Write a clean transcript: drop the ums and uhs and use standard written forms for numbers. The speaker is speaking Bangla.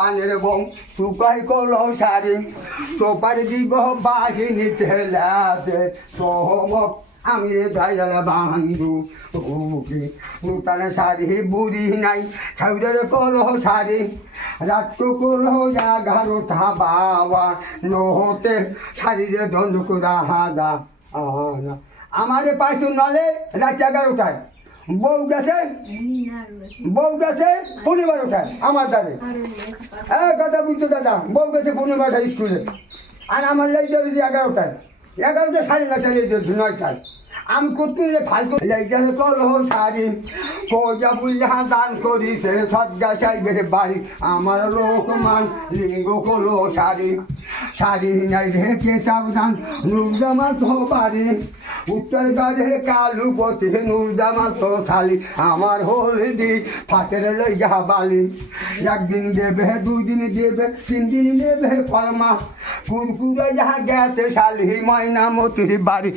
পানের বং সুপাই কল সারি সোপার দিব বাহিনীতে লাদে সোহমক আমি দাইলা বান্ধু ওকে নূতন শাড়ি বুড়ি নাই ঠাউরের কল শাড়ি রাত্র কল 11টা বাবা নহতে শাড়িরে ধনুক রাহাদা আমারে পাইছু নলে রাত 11টায় বউ গেছে 15টায় আমার দ্বারে কথা বুঝতো দাদা বউ গেছে 15টায় স্কুলে আর আমার লেগে 11টায় 11টা সাড়ে 9টায় লেগে 9টায় আমি কুতুলে ফালতু লেগে কল শাড়ি কোজা বুঝা দান করিছে সজ্জা সাইবের বাড়ি আমার লোকমান লিঙ্গ কলো শাড়ি শাড়ি নাই রেখে সাবধান নুরজামাল তো বাড়ি উত্তর গাড়ে কালুপতি নুরজামাল তো শালি আমার হলদি ফাটের লইয়া বালি একদিন দেবে 2 দিন দেবে 3 দিন দেবে কলমা কুরকুরে যাহা গেছে শালি ময়না মতির বাড়ি।